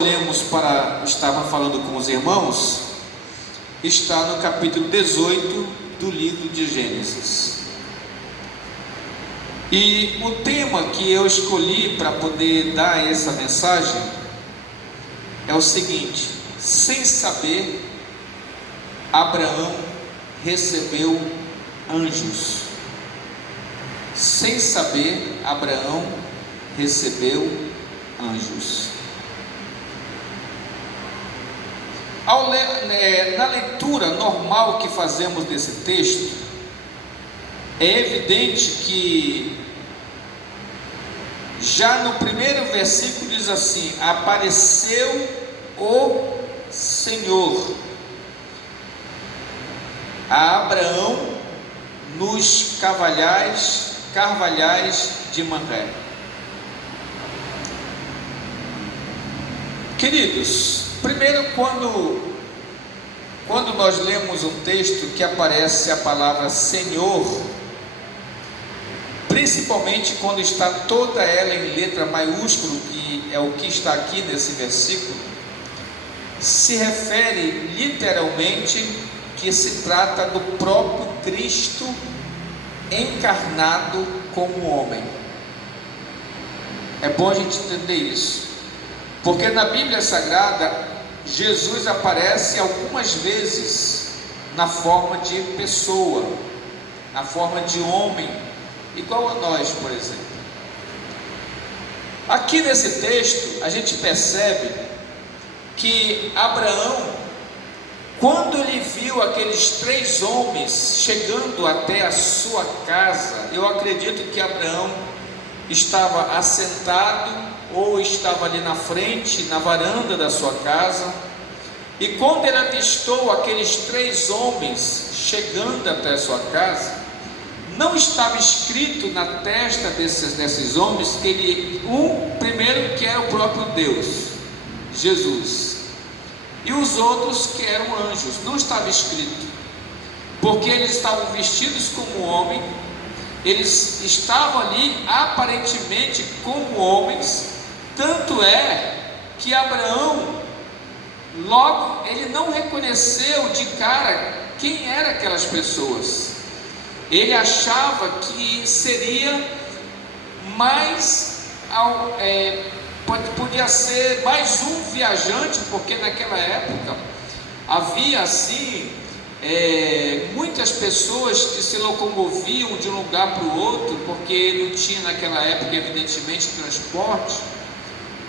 Estava falando com os irmãos, está no capítulo 18 do livro de Gênesis. E o tema que eu escolhi para poder dar essa mensagem é o seguinte: sem saber, Abraão recebeu anjos. Sem saber, Abraão recebeu anjos. Na leitura normal que fazemos desse texto, é evidente que já no primeiro versículo diz assim: apareceu o Senhor a Abraão nos carvalhais de Mamré. Queridos, primeiro, quando nós lemos um texto que aparece a palavra Senhor, principalmente quando está toda ela em letra maiúscula, que é o que está aqui nesse versículo, se refere literalmente que se trata do próprio Cristo encarnado como homem. É bom a gente entender isso, porque na Bíblia Sagrada Jesus aparece algumas vezes na forma de pessoa, na forma de homem, igual a nós, por exemplo. Aqui nesse texto a gente percebe que Abraão, quando ele viu aqueles 3 homens chegando até a sua casa, eu acredito que Abraão estava assentado ou estava ali na frente, na varanda da sua casa, e quando ele avistou aqueles 3 homens chegando até a sua casa, não estava escrito na testa desses homens que primeiro que era o próprio Deus, Jesus, e os outros que eram anjos. Não estava escrito, porque eles estavam vestidos como homem, eles estavam ali aparentemente como homens. Tanto é que Abraão, logo, ele não reconheceu de cara quem eram aquelas pessoas. Ele achava que seria podia ser mais um viajante, porque naquela época havia assim muitas pessoas que se locomoviam de um lugar para o outro, porque não tinha naquela época, evidentemente, transporte.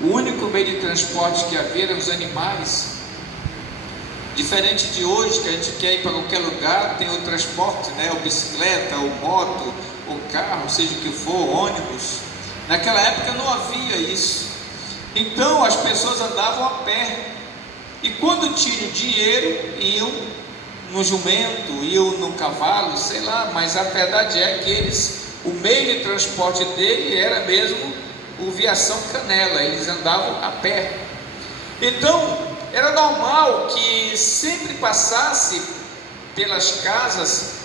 O único meio de transporte que havia eram os animais. Diferente de hoje, que a gente quer ir para qualquer lugar, tem o transporte, né? Ou bicicleta, ou moto, ou carro, seja o que for, ônibus. Naquela época não havia isso. Então as pessoas andavam a pé. E quando tinham dinheiro, iam no jumento, iam no cavalo, sei lá. Mas a verdade é que o meio de transporte dele era mesmo o viação canela, eles andavam a pé. Então era normal que sempre passasse pelas casas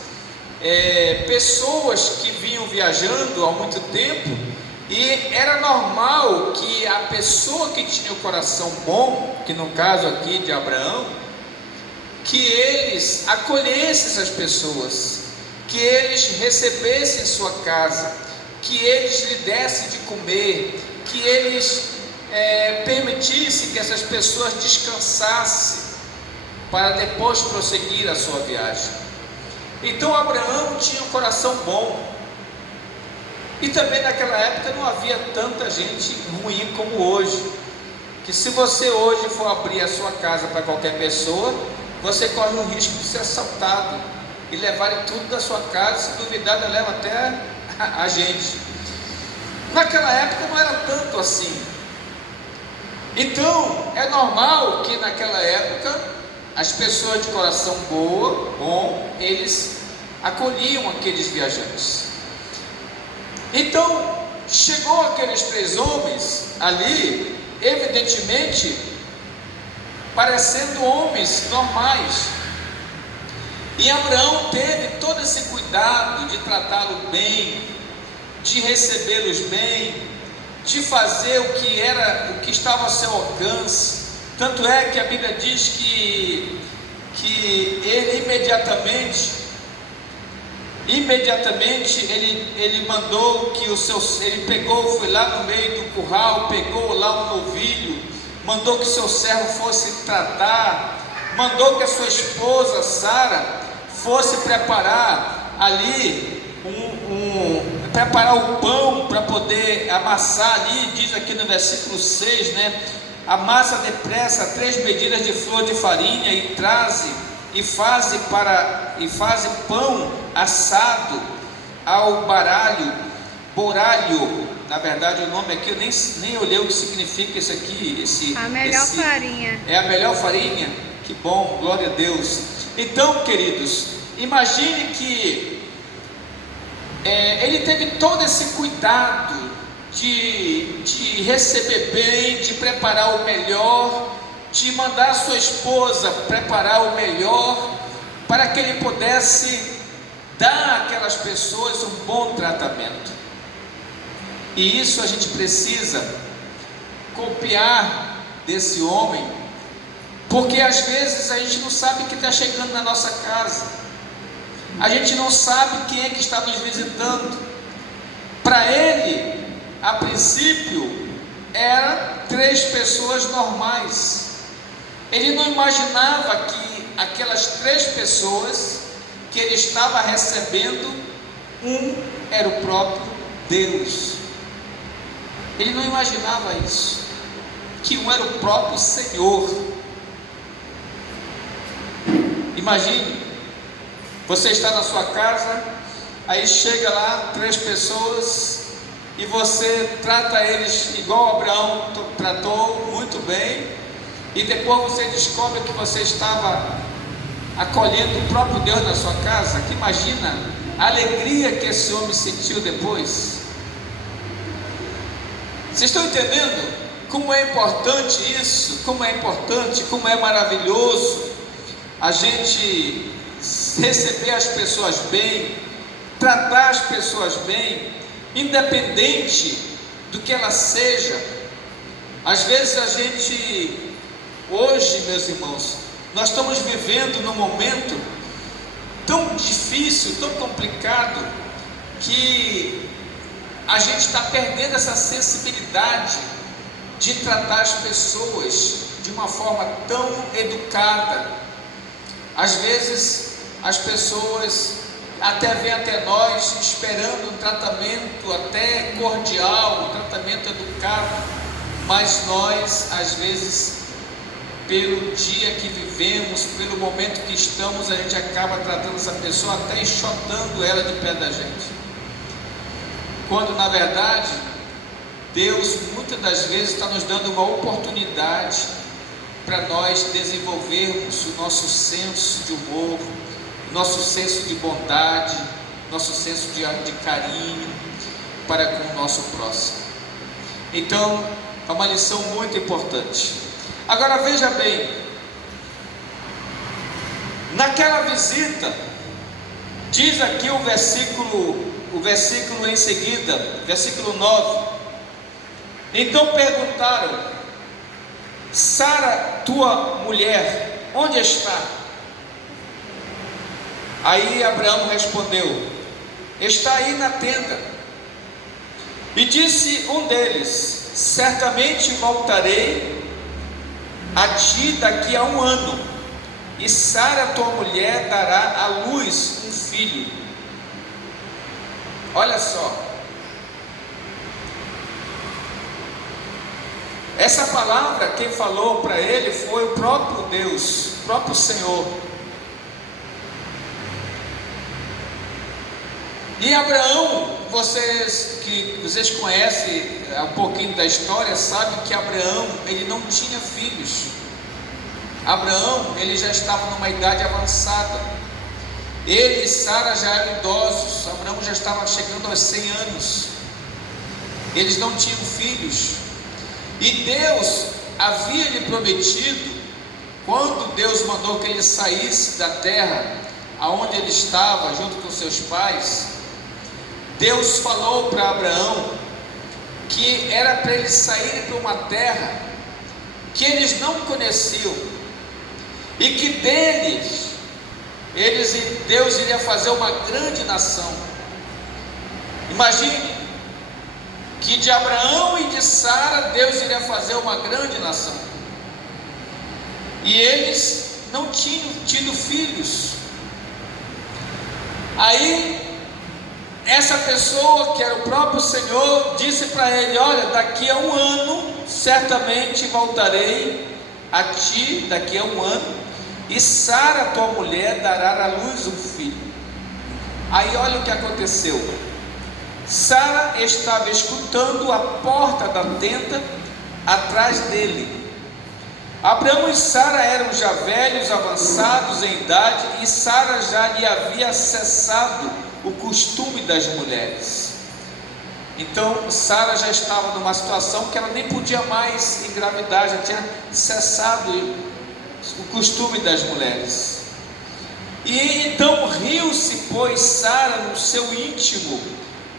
pessoas que vinham viajando há muito tempo, e era normal que a pessoa que tinha o coração bom, que no caso aqui de Abraão, que eles acolhessem essas pessoas, que eles recebessem em sua casa, que eles lhe dessem de comer, que eles permitissem que essas pessoas descansassem para depois prosseguir a sua viagem. Então Abraão tinha um coração bom, e também naquela época não havia tanta gente ruim como hoje, que se você hoje for abrir a sua casa para qualquer pessoa, você corre o risco de ser assaltado e levarem tudo da sua casa. Se duvidar, leva até a gente. Naquela época não era tanto assim. Então é normal que naquela época as pessoas de coração bom, eles acolhiam aqueles viajantes. Então chegou aqueles 3 homens ali, evidentemente parecendo homens normais, e Abraão teve todo esse cuidado de tratá-lo bem, de recebê-los bem, de fazer o que estava ao seu alcance. Tanto é que a Bíblia diz que ele imediatamente ele mandou que ele pegou, foi lá no meio do curral, pegou lá um novilho, mandou que seu servo fosse tratar, mandou que a sua esposa Sara fosse preparar ali preparar o pão para poder amassar ali. Diz aqui no versículo 6, né? Amassa depressa 3 medidas de flor de farinha e traze e faze pão assado ao boralho. Na verdade o nome aqui eu nem olhei o que significa isso aqui. A melhor farinha. É a melhor farinha? Que bom, glória a Deus. Então, queridos, imagine que ele teve todo esse cuidado de receber bem, de preparar o melhor, de mandar a sua esposa preparar o melhor, para que ele pudesse dar àquelas pessoas um bom tratamento. E isso a gente precisa copiar desse homem, porque às vezes a gente não sabe o que está chegando na nossa casa, a gente não sabe quem é que está nos visitando. Para ele, a princípio, eram 3 pessoas normais. Ele não imaginava que aquelas 3 pessoas que ele estava recebendo, era o próprio Deus. Ele não imaginava isso, que era o próprio Senhor. Imagine, você está na sua casa, aí chega lá 3 pessoas e você trata eles igual Abraão tratou, muito bem, e depois você descobre que você estava acolhendo o próprio Deus na sua casa. Que imagina a alegria que esse homem sentiu depois. Vocês estão entendendo como é importante isso? Como é importante, como é maravilhoso a gente receber as pessoas bem, tratar as pessoas bem, independente do que ela seja. Às vezes a gente, hoje, meus irmãos, nós estamos vivendo num momento tão difícil, tão complicado, que a gente está perdendo essa sensibilidade de tratar as pessoas de uma forma tão educada. Às vezes as pessoas até vêm até nós esperando um tratamento até cordial, um tratamento educado, mas nós, às vezes, pelo dia que vivemos, pelo momento que estamos, a gente acaba tratando essa pessoa até enxotando ela de pé da gente, quando na verdade Deus muitas das vezes está nos dando uma oportunidade para nós desenvolvermos o nosso senso de humor, nosso senso de bondade, nosso senso de carinho para com o nosso próximo. Então é uma lição muito importante. Agora veja bem, naquela visita, diz aqui o versículo em seguida, versículo 9: então perguntaram: Sara, tua mulher, onde está? Aí Abraão respondeu: está aí na tenda. E disse um deles: certamente voltarei a ti daqui a 1 ano, e Sara, tua mulher, dará à luz um filho. Olha só, essa palavra quem falou para ele foi o próprio Deus, o próprio Senhor. E Abraão, vocês conhecem um pouquinho da história, sabem que Abraão, ele não tinha filhos. Abraão, ele já estava numa idade avançada. Ele e Sara já eram idosos. Abraão já estava chegando aos 100 anos. Eles não tinham filhos. E Deus havia lhe prometido, quando Deus mandou que ele saísse da terra aonde ele estava, junto com seus pais, Deus falou para Abraão que era para eles saírem para uma terra que eles não conheciam, e que Deus iria fazer uma grande nação. Imagine que de Abraão e de Sara Deus iria fazer uma grande nação, e eles não tinham tido filhos. Aí essa pessoa, que era o próprio Senhor, disse para ele: olha, daqui a 1 ano certamente voltarei a ti, daqui a 1 ano, e Sara, tua mulher, dará à luz um filho. Aí olha o que aconteceu. Sara estava escutando a porta da tenda atrás dele. Abraão e Sara eram já velhos, avançados em idade, e Sara já lhe havia cessado o costume das mulheres. Então Sara já estava numa situação que ela nem podia mais engravidar, já tinha cessado o costume das mulheres. E então riu-se, pois, Sara no seu íntimo,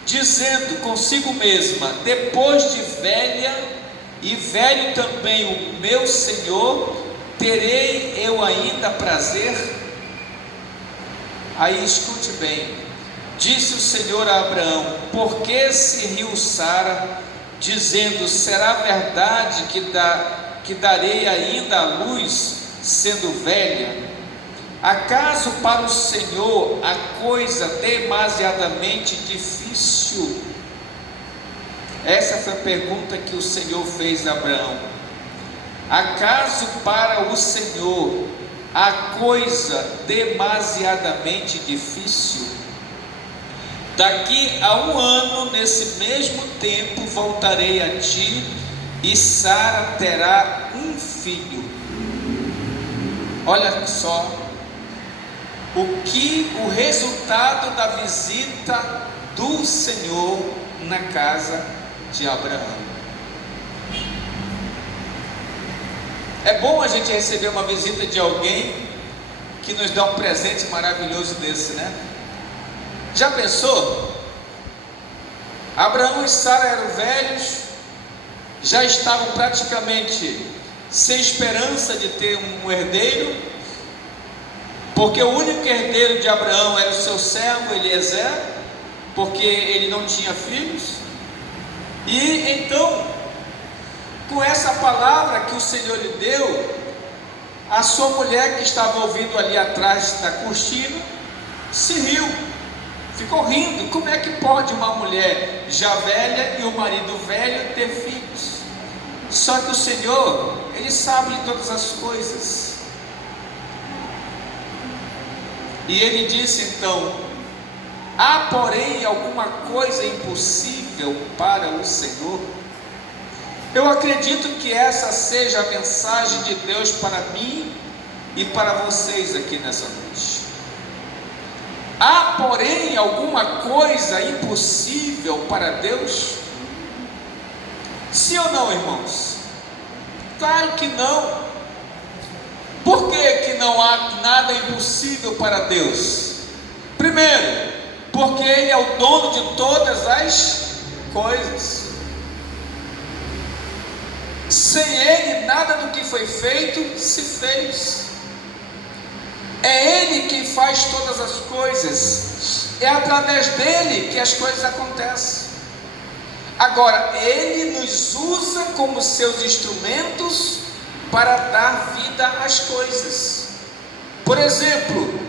dizendo consigo mesma: depois de velha, e velho também o meu Senhor, terei eu ainda prazer? Aí escute bem, disse o Senhor a Abraão: por que se riu Sara, dizendo: será verdade que darei ainda a luz, sendo velha? Acaso para o Senhor a coisa demasiadamente difícil? Essa foi a pergunta que o Senhor fez a Abraão. Acaso para o Senhor a coisa demasiadamente difícil? Daqui a 1 ano, nesse mesmo tempo, voltarei a ti, e Sara terá um filho. Olha só o resultado da visita do Senhor na casa de Abraão. É bom a gente receber uma visita de alguém que nos dá um presente maravilhoso desse, né? Já pensou? Abraão e Sara eram velhos, já estavam praticamente sem esperança de ter um herdeiro, porque o único herdeiro de Abraão era o seu servo Eliezer, porque ele não tinha filhos. E então, com essa palavra que o Senhor lhe deu, a sua mulher, que estava ouvindo ali atrás da cortina, se riu, ficou rindo. Como é que pode uma mulher já velha e o marido velho ter filhos? Só que o Senhor, Ele sabe de todas as coisas. E Ele disse então: há porém alguma coisa impossível para o Senhor? Eu acredito que essa seja a mensagem de Deus para mim e para vocês aqui nessa noite. Há porém alguma coisa impossível para Deus? Sim ou não, irmãos? Claro que não. Por que não há nada impossível para Deus? Primeiro, porque Ele é o dono de todas as coisas. Sem Ele, nada do que foi feito se fez. É Ele quem faz todas as coisas. É através dele que as coisas acontecem. Agora, Ele nos usa como seus instrumentos para dar vida às coisas. Por exemplo,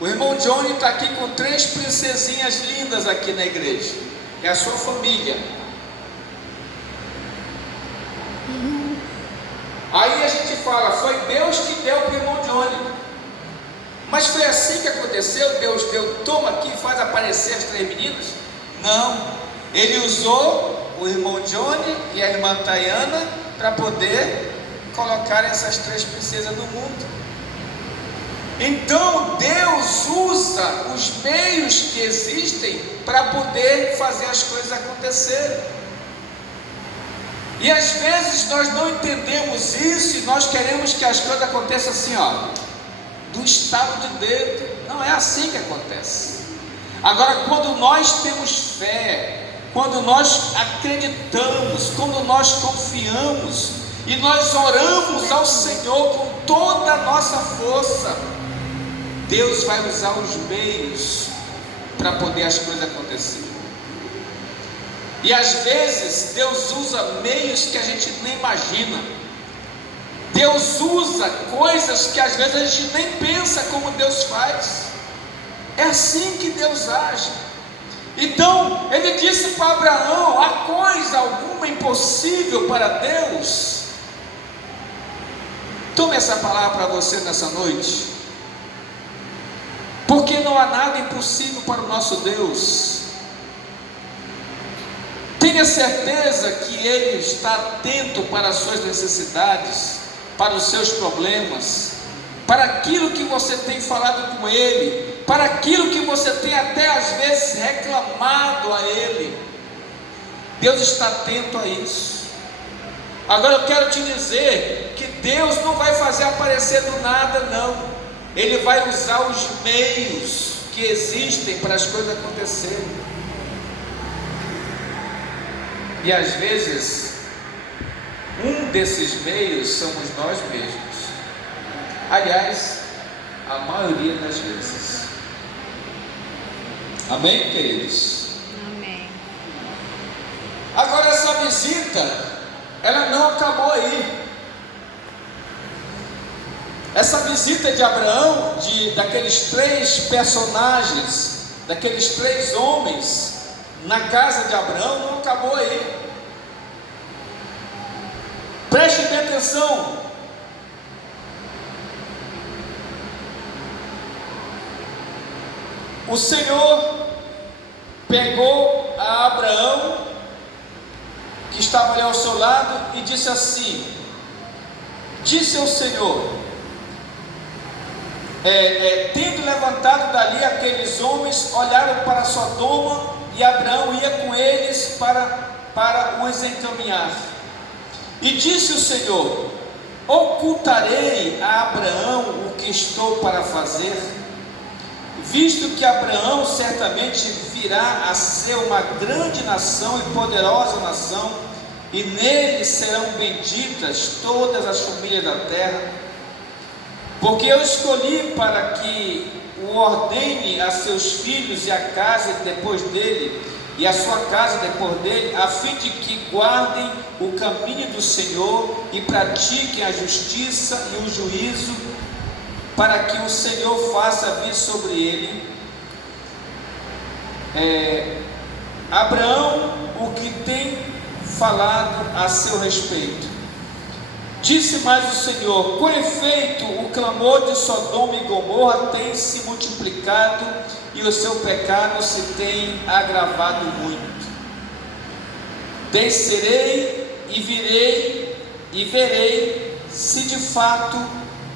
o irmão Johnny está aqui com 3 princesinhas lindas aqui na igreja. É a sua família. Aí a gente fala: foi Deus que deu para o irmão Johnny. Mas foi assim que aconteceu? Deus deu, toma aqui, faz aparecer as 3 meninas? Não. Ele usou o irmão Johnny e a irmã Tayana para poder colocar essas 3 princesas no mundo. Então Deus usa os meios que existem para poder fazer as coisas acontecerem. E às vezes nós não entendemos isso, e nós queremos que as coisas aconteçam assim, ó, do estalo de dedo. Não é assim que acontece. Agora, quando nós temos fé, quando nós acreditamos, quando nós confiamos e nós oramos ao Senhor com toda a nossa força, Deus vai usar os meios para poder as coisas acontecerem. E às vezes Deus usa meios que a gente nem imagina. Deus usa coisas que às vezes a gente nem pensa como Deus faz. É assim que Deus age. Então ele disse para Abraão: há coisa alguma impossível para Deus? Tome essa palavra para você nessa noite, porque não há nada impossível para o nosso Deus. Tenha certeza que Ele está atento para as suas necessidades, para os seus problemas, para aquilo que você tem falado com Ele, para aquilo que você tem até às vezes reclamado a Ele. Deus está atento a isso. Agora eu quero te dizer que Deus não vai fazer aparecer do nada, não. Ele vai usar os meios que existem para as coisas acontecerem. E às vezes, um desses meios somos nós mesmos. Aliás, a maioria das vezes. Amém, queridos? Amém. Agora essa visita, ela não acabou aí. Essa visita de Abraão, daqueles 3 personagens, daqueles 3 homens na casa de Abraão, não acabou aí. Preste bem atenção. O Senhor pegou a Abraão, que estava ali ao seu lado, e disse assim: disse ao Senhor, tendo levantado dali aqueles homens, olharam para Sodoma, e Abraão ia com eles para os encaminhar. E disse o Senhor: ocultarei a Abraão o que estou para fazer, visto que Abraão certamente virá a ser uma grande nação e poderosa nação, e nele serão benditas todas as famílias da terra, porque eu escolhi para que o ordene a seus filhos e a casa depois dele, e a sua casa depois dele, a fim de que guardem o caminho do Senhor e pratiquem a justiça e o juízo, para que o Senhor faça vir sobre ele, Abraão, o que tem falado a seu respeito. Disse mais o Senhor: com efeito, o clamor de Sodoma e Gomorra tem se multiplicado, e o seu pecado se tem agravado muito. Descerei e verei se de fato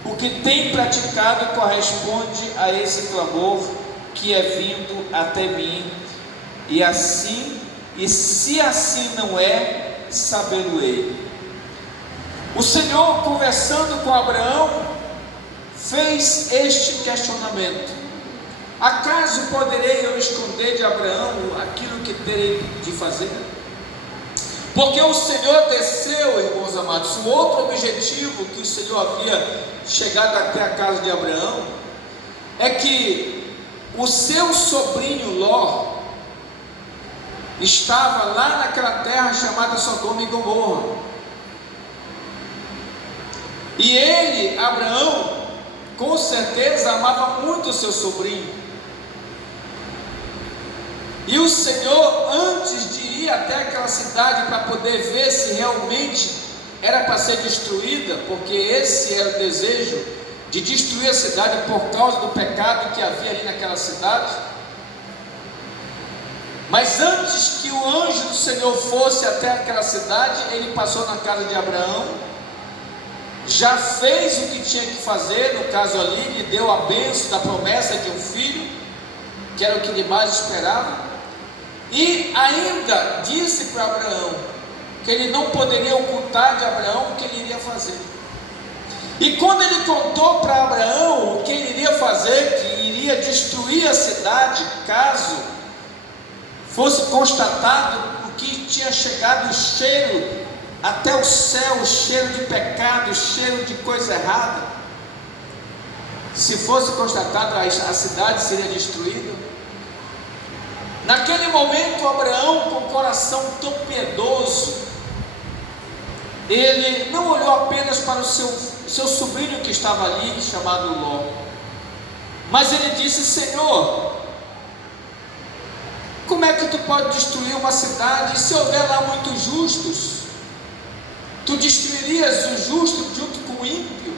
o que tem praticado corresponde a esse clamor que é vindo até mim, e se assim não é, sabê-lo-ei. O Senhor, conversando com Abraão, fez este questionamento: acaso poderei eu esconder de Abraão aquilo que terei de fazer? Porque o Senhor desceu, irmãos amados. O outro objetivo que o Senhor havia chegado até a casa de Abraão é que o seu sobrinho Ló estava lá naquela terra chamada Sodoma e Gomorra. E ele, Abraão, com certeza amava muito o seu sobrinho. E o Senhor, antes de ir até aquela cidade para poder ver se realmente era para ser destruída, porque esse era o desejo de destruir a cidade por causa do pecado que havia ali naquela cidade. Mas antes que o anjo do Senhor fosse até aquela cidade, ele passou na casa de Abraão, já fez o que tinha que fazer, no caso ali, lhe deu a bênção da promessa de um filho, que era o que ele mais esperava, e ainda disse para Abraão que ele não poderia ocultar de Abraão o que ele iria fazer. E quando ele contou para Abraão o que ele iria fazer, que iria destruir a cidade caso fosse constatado o que tinha chegado o cheiro até o céu, o cheiro de pecado, o cheiro de coisa errada, se fosse constatado, a cidade seria destruída. Naquele momento, Abraão, com o coração tão piedoso, ele não olhou apenas para o seu sobrinho que estava ali, chamado Ló, mas ele disse: Senhor, como é que tu pode destruir uma cidade? Se houver lá muitos justos, tu destruirias o justo junto com o ímpio?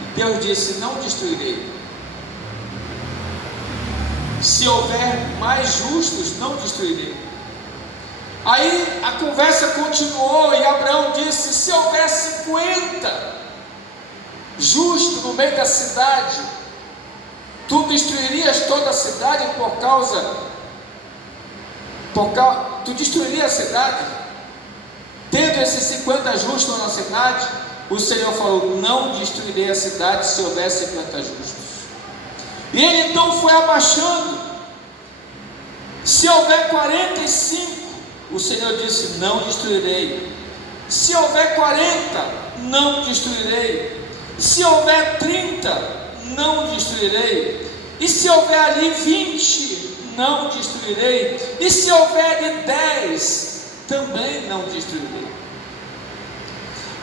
E Deus disse: não destruirei. Se houver mais justos, não destruirei. Aí a conversa continuou e Abraão disse: se houver 50 justos no meio da cidade, tu destruirias toda a cidade tu destruirias a cidade? Tendo esses 50 justos na cidade, o Senhor falou: não destruirei a cidade se houver 50 justos. E ele então foi abaixando. Se houver 45, o Senhor disse: não destruirei. Se houver 40, não destruirei. Se houver 30, não destruirei. E se houver ali 20, não destruirei. E se houver de 10, também não destruirei.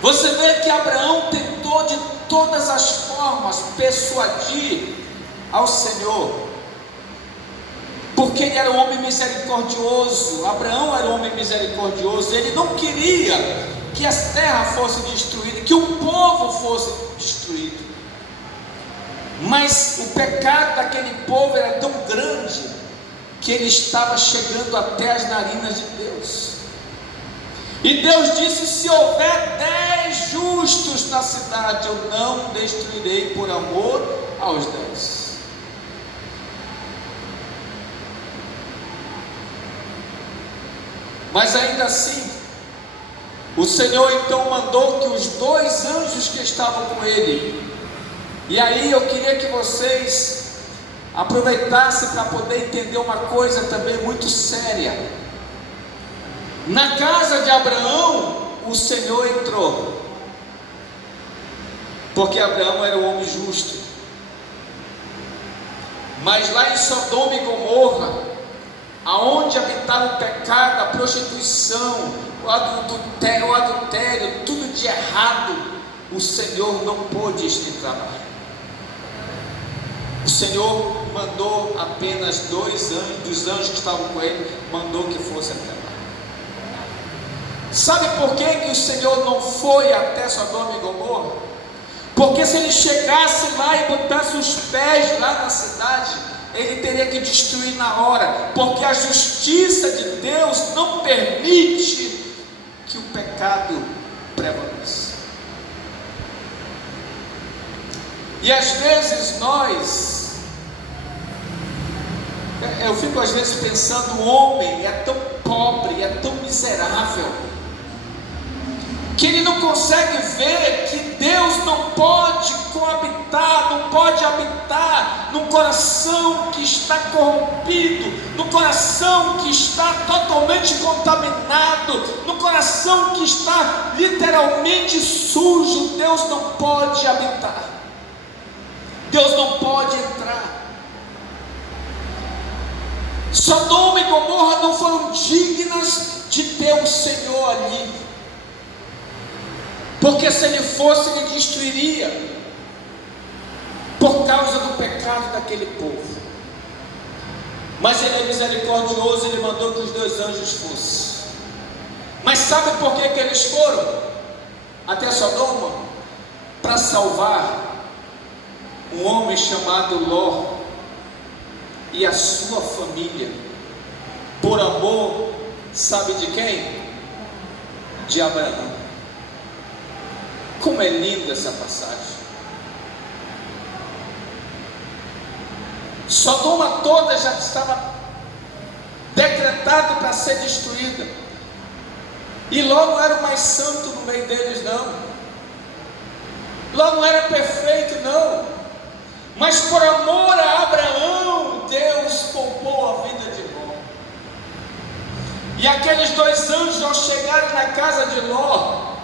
Você vê que Abraão tentou de todas as formas persuadir ao Senhor, porque ele era um homem misericordioso. Abraão era um homem misericordioso. Ele não queria que a terra fosse destruída, que o povo fosse destruído. Mas o pecado daquele povo era tão grande que ele estava chegando até as narinas de Deus. E Deus disse: se houver 10 justos na cidade, eu não destruirei por amor aos 10. Mas ainda assim, o Senhor então mandou que os 2 anjos que estavam com ele, e aí eu queria que vocês aproveitassem para poder entender uma coisa também muito séria. Na casa de Abraão, o Senhor entrou, porque Abraão era um homem justo. Mas lá em Sodoma e Gomorra, aonde habitava o pecado, a prostituição, o adultério, tudo de errado, o Senhor não pôde entrar lá. O Senhor mandou apenas 2 anjos, dos anjos que estavam com ele, mandou que fosse até lá. Sabe por que o Senhor não foi até Sodoma e Gomorra? Porque se ele chegasse lá e botasse os pés lá na cidade, ele teria que destruir na hora, porque a justiça de Deus não permite que o pecado prevaleça. E às vezes eu fico às vezes pensando, o homem é tão pobre, é tão miserável, que ele não consegue ver que Deus não pode coabitar, não pode habitar num coração que está corrompido, num coração que está totalmente contaminado, num coração que está literalmente sujo. Deus não pode habitar, Deus não pode entrar. Sodoma e Gomorra não foram dignas de ter o Senhor ali, porque se ele fosse, ele destruiria, por causa do pecado daquele povo. Mas ele é misericordioso, ele mandou que os 2 anjos fossem. Mas sabe por que eles foram até Sodoma? Para salvar um homem chamado Ló e a sua família, por amor, sabe de quem? De Abraão. Como é linda essa passagem. Sodoma toda já estava decretado para ser destruída, e Ló não era o mais santo no meio deles, não. Ló não era perfeito, não. Mas por amor a Abraão, Deus poupou a vida de Ló. E aqueles dois anjos, ao chegarem na casa de Ló,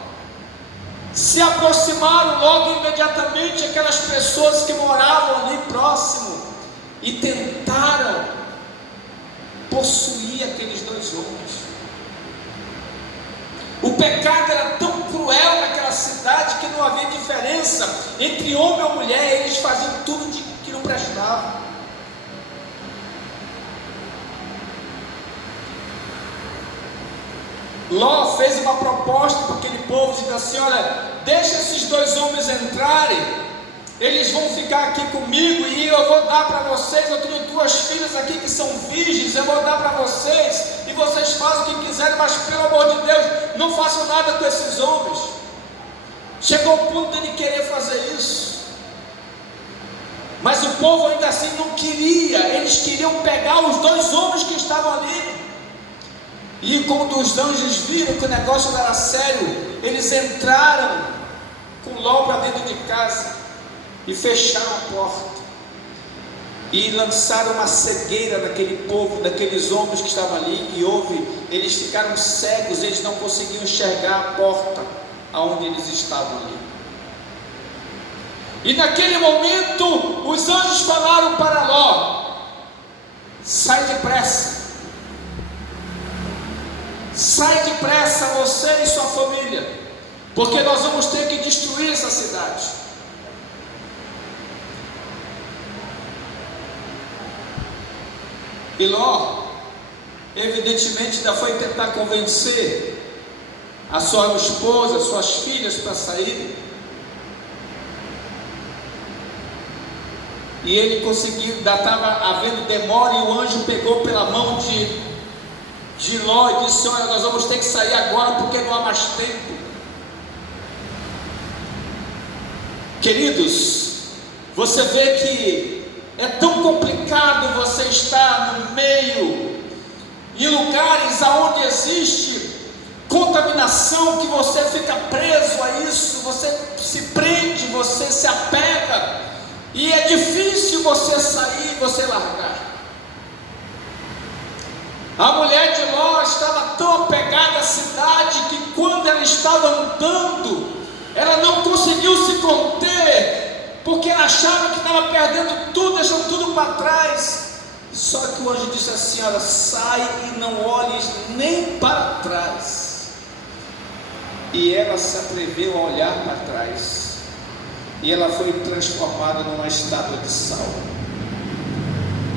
se aproximaram logo imediatamente aquelas pessoas que moravam ali próximo e tentaram possuir aqueles dois homens. O pecado era tão cruel naquela cidade que não havia diferença entre homem ou mulher, eles faziam tudo que não prestava. Ló fez uma proposta para aquele povo, dizendo assim: olha, deixa esses dois homens entrarem, eles vão ficar aqui comigo e eu vou dar para vocês, eu tenho duas filhas aqui que são virgens, eu vou dar para vocês, e vocês fazem o que quiserem, mas pelo amor de Deus, não façam nada com esses homens. Chegou ao ponto de ele querer fazer isso, mas o povo ainda assim não queria, eles queriam pegar os dois homens que estavam ali. E quando os anjos viram que o negócio era sério, eles entraram com Ló para dentro de casa e fecharam a porta e lançaram uma cegueira naquele povo, naqueles homens que estavam ali. E eles ficaram cegos, eles não conseguiam enxergar a porta aonde eles estavam ali. E naquele momento os anjos falaram para Ló: sai depressa, sai depressa você e sua família, porque nós vamos ter que destruir essa cidade. E Ló, evidentemente, ainda foi tentar convencer a sua esposa, suas filhas para saírem. E ele conseguiu, ainda estava havendo demora, e o anjo pegou pela mão de Ló e disse: olha, nós vamos ter que sair agora porque não há mais tempo. Queridos, você vê que é tão complicado você estar no meio, em lugares aonde existe contaminação, que você fica preso a isso, você se prende, você se apega, e é difícil você sair, você largar. A mulher de Ló estava tão apegada à cidade que quando ela estava andando, ela não conseguiu se conter, porque ela achava que estava perdendo tudo, deixando tudo para trás. Só que o anjo disse assim: olha, sai e não olhes nem para trás. E ela se atreveu a olhar para trás, e ela foi transformada numa estátua de sal.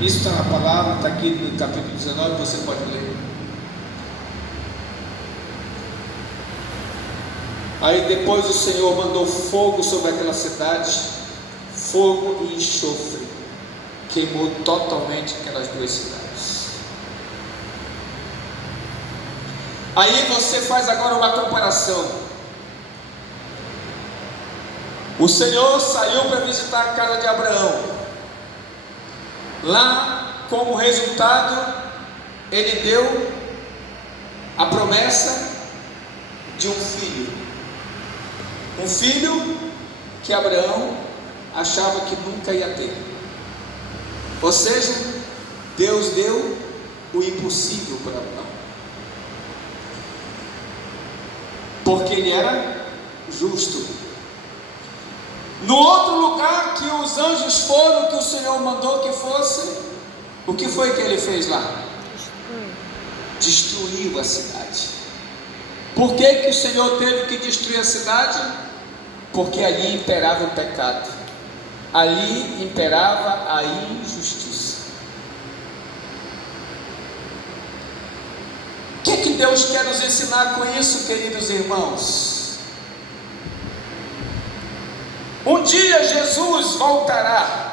Isso está na palavra, está aqui no capítulo 19, você pode ler. Aí depois o Senhor mandou fogo sobre aquela cidade, fogo e enxofre, queimou totalmente aquelas duas cidades. Aí você faz agora uma comparação. O Senhor saiu para visitar a casa de Abraão. Lá, como resultado, ele deu a promessa de um filho. Um filho que Abraão achava que nunca ia ter. Ou seja, Deus deu o impossível para Abraão, porque ele era justo. No outro lugar que os anjos foram, que o Senhor mandou que fosse, o que foi que ele fez lá? Destruiu a cidade. Por que o Senhor teve que destruir a cidade? Porque ali imperava o pecado, ali imperava a injustiça. O que Deus quer nos ensinar com isso, queridos irmãos? Um dia Jesus voltará.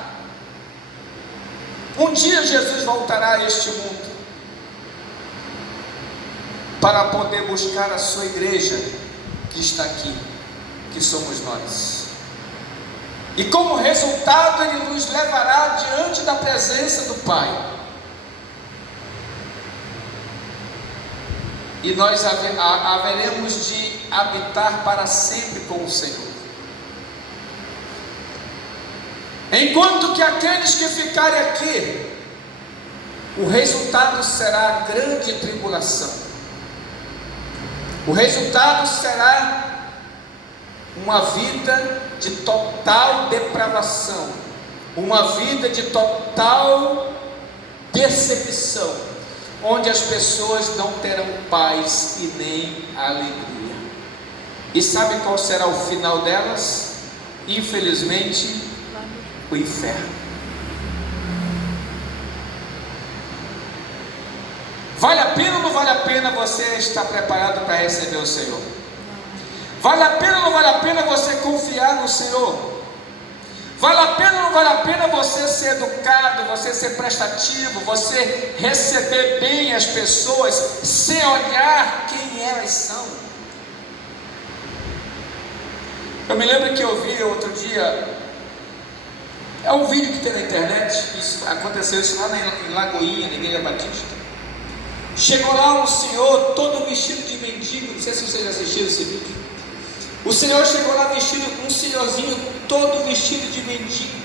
Um dia Jesus voltará a este mundo para poder buscar a sua igreja que está aqui, que somos nós. E como resultado ele nos levará diante da presença do Pai. E nós haveremos de habitar para sempre com o Senhor. Enquanto que aqueles que ficarem aqui, o resultado será a grande tribulação. O resultado será uma vida de total depravação, uma vida de total decepção, onde as pessoas não terão paz e nem alegria. E sabe qual será o final delas? Infelizmente, o inferno. Vale a pena ou não vale a pena você estar preparado para receber o Senhor? Vale a pena ou não vale a pena você confiar no Senhor? Vale a pena ou não vale a pena você ser educado, você ser prestativo, você receber bem as pessoas, sem olhar quem elas são? Eu me lembro que eu vi outro dia, é um vídeo que tem na internet, aconteceu isso lá em Lagoinha, na Igreja Batista. Chegou lá um senhor todo vestido de mendigo, não sei se vocês já assistiram esse vídeo. O senhor chegou lá vestido, um senhorzinho todo vestido de mendigo.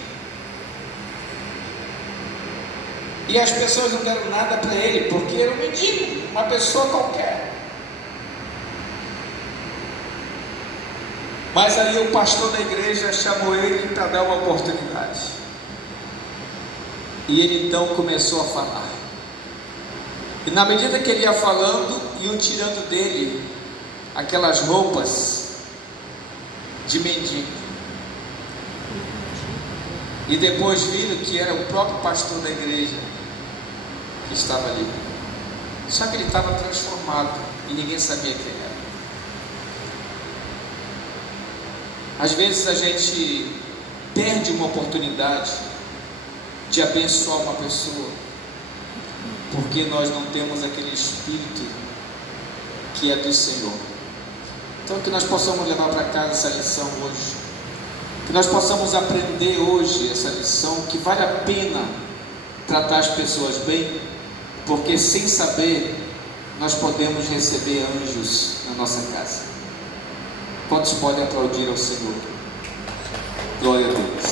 E as pessoas não deram nada para ele, porque era um mendigo, uma pessoa qualquer. Mas aí o pastor da igreja chamou ele para dar uma oportunidade. E ele então começou a falar. E na medida que ele ia falando, iam tirando dele aquelas roupas de mendigo. E depois viram que era o próprio pastor da igreja que estava ali. Só que ele estava transformado e ninguém sabia quem era. Às vezes a gente perde uma oportunidade de abençoar uma pessoa, porque nós não temos aquele espírito que é do Senhor. Então que nós possamos levar para casa essa lição hoje, que nós possamos aprender hoje essa lição, que vale a pena tratar as pessoas bem, porque sem saber nós podemos receber anjos na nossa casa. Quantos podem aplaudir ao Senhor? Glória a Deus.